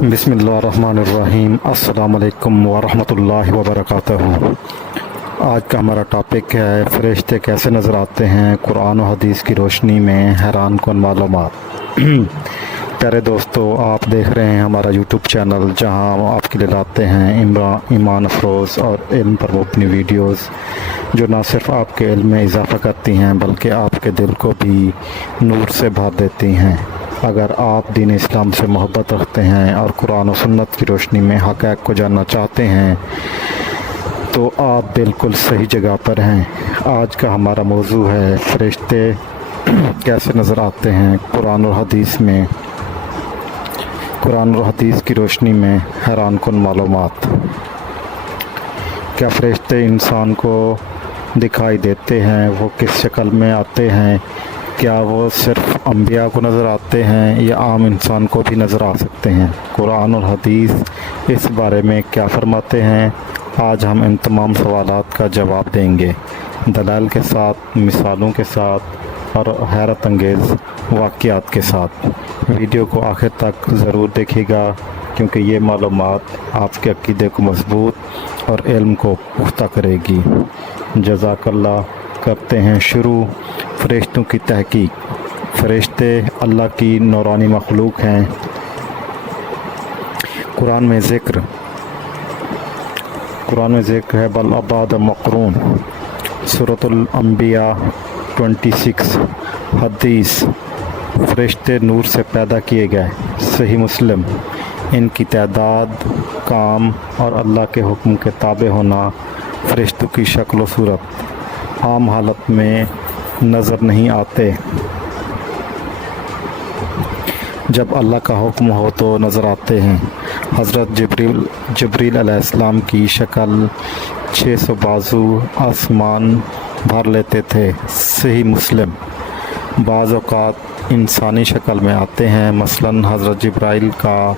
बिस्मिल्लाहिर्रहमानिर्रहीम। अस्सलाम वालेकुम वरहमतुल्लाहि वबरकातुहू। आज का हमारा टॉपिक है फ़रिश्ते कैसे नज़र आते हैं कुरान और हदीस की रोशनी में हैरान कुन मालूमात। प्यारे दोस्तों, आप देख रहे हैं हमारा यूट्यूब चैनल, जहां हम आपके लिए लाते हैं ईमान अफरोज़ और इल्म पर मबनी वीडियोस, जो ना सिर्फ आपके इल्म में इजाफ़ा करती हैं बल्कि आपके दिल को भी नूर से भर देती हैं। अगर आप दीन इस्लाम से मोहब्बत रखते हैं और कुरान और सुन्नत की रोशनी में हक़ाइक़ को जानना चाहते हैं तो आप बिल्कुल सही जगह पर हैं। आज का हमारा मौजू है फ़रिश्ते कैसे नज़र आते हैं कुरान और हदीस में, कुरान और हदीस की रोशनी में हैरान कुन मालूमात। क्या फ़रिश्ते इंसान को दिखाई देते हैं? वो किस शक्ल में आते हैं? क्या वो सिर्फ अंबिया को नज़र आते हैं या आम इंसान को भी नज़र आ सकते हैं? कुरान और हदीस इस बारे में क्या फरमाते हैं? आज हम इन तमाम सवालात का जवाब देंगे, दलाल के साथ, मिसालों के साथ और हैरत अंगेज़ वाक़यात के साथ। वीडियो को आखिर तक ज़रूर देखिएगा, क्योंकि ये मालूमात आपके अक़ीदे को मज़बूत और इल्म को पुख्ता करेगी। जज़ाकल्लाह। करते हैं शुरू। फ़रिश्तों की तहक़ीक़। फ़रिश्ते अल्लाह की नूरानी मखलूक हैं। कुरान में ज़िक्र है बल अबाद मक़रून, सूरतुल अंबिया 26। हदीस, फ़रिश्ते नूर से पैदा किए गए। सही मुस्लिम। इनकी तादाद, काम और अल्लाह के हुक्म के ताबे होना। फ़रिश्तों की शक्ल व सूरत आम हालत में नज़र नहीं आते, जब अल्लाह का हुक्म हो तो नज़र आते हैं। हज़रत जिब्रील अलैहिस्सलाम की शक्ल 600 बाजू आसमान भर लेते थे। सही मुस्लिम। बाज़ औक़ात इंसानी शक्ल में आते हैं, मसलन हज़रत जिब्राइल का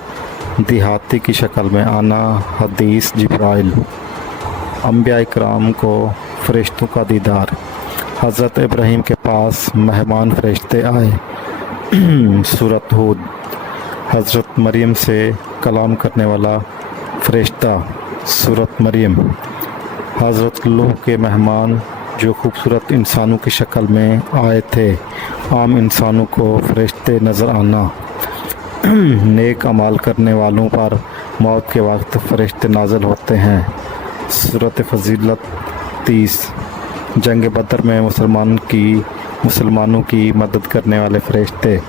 देहाती की शक्ल में आना। हदीस जिब्राइल। अंबिया इकराम को फ़रिश्तों का दीदार। हज़रत इब्राहीम के पास मेहमान फ़रिश्ते आए। सूरत हूद। हज़रत मरियम से कलाम करने वाला फ़रिश्ता। सूरत मरियम। हज़रत लूह के मेहमान जो खूबसूरत इंसानों की शक्ल में आए थे। आम इंसानों को फ़रिश्ते नज़र आना। नेक अमाल करने वालों पर मौत के वक्त फ़रिश्ते नाज़िल होते हैं। सूरत फ़ज़ीलत 30। जंग बदर में मुसलमानों की मदद करने वाले फ़रिश्ते।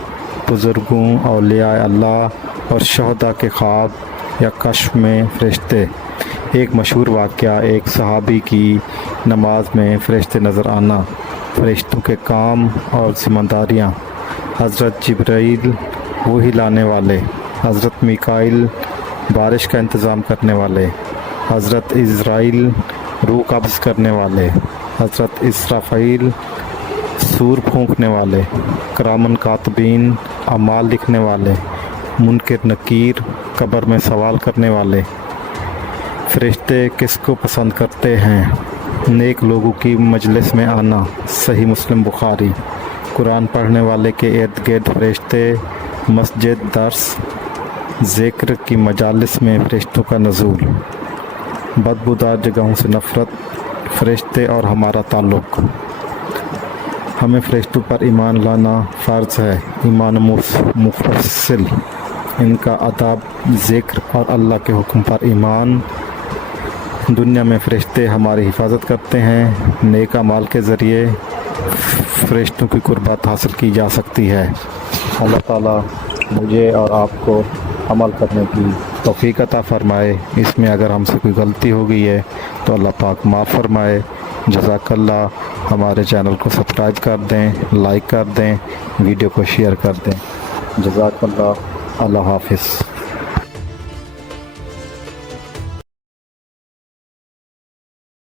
बुज़ुर्गों, औलिया अल्लाह और शहदा के ख्वाब या कश्फ में फ़रिश्ते। एक मशहूर वाक़या, एक सहाबी की नमाज में फ़रिश्ते नज़र आना। फ़रिश्तों के काम और ज़िम्मेदारियाँ। हज़रत जिब्राइल वही लाने वाले। हज़रत मीकाईल बारिश का इंतज़ाम करने वाले। हज़रत इज़राइल रूह कब्ज़ करने वाले। हज़रत इसराफ़ील सूर फूंकने वाले। किरामन कातिबीन अमाल लिखने वाले। मुनकिर नकीर कब्र में सवाल करने वाले। फ़रिश्ते किसको पसंद करते हैं? नेक लोगों की मजलिस में आना। सही मुस्लिम बुखारी। कुरान पढ़ने वाले के इर्द गिर्द फ़रिश्ते। मस्जिद, दर्स, ज़िक्र की मजालिस में फ़रिश्तों का नज़ूल। बदबूदार जगहों से नफ़रत। फ़रिश्ते और हमारा ताल्लुक़। हमें फ़रिश्तों पर ईमान लाना फ़र्ज़ है। ईमान मुफ़स्सिल। इनका अदब, ज़िक्र और अल्लाह के हुक्म पर ईमान। दुनिया में फ़रिश्ते हमारी हिफाजत करते हैं। नेक अमाल के ज़रिए फ़रिश्तों की कुर्बत हासिल की जा सकती है। अल्लाह ताला मुझे और आपको अमल करने की तौफ़ीक़ अता फ़रमाए। इसमें अगर हमसे कोई गलती हो गई है तो अल्लाह पाक माफ़ फ़रमाए। जज़ाकल्लाह। हमारे चैनल को सब्सक्राइब कर दें, लाइक कर दें, वीडियो को शेयर कर दें। जज़ाकल्लाह। अल्लाह हाफ़िज़।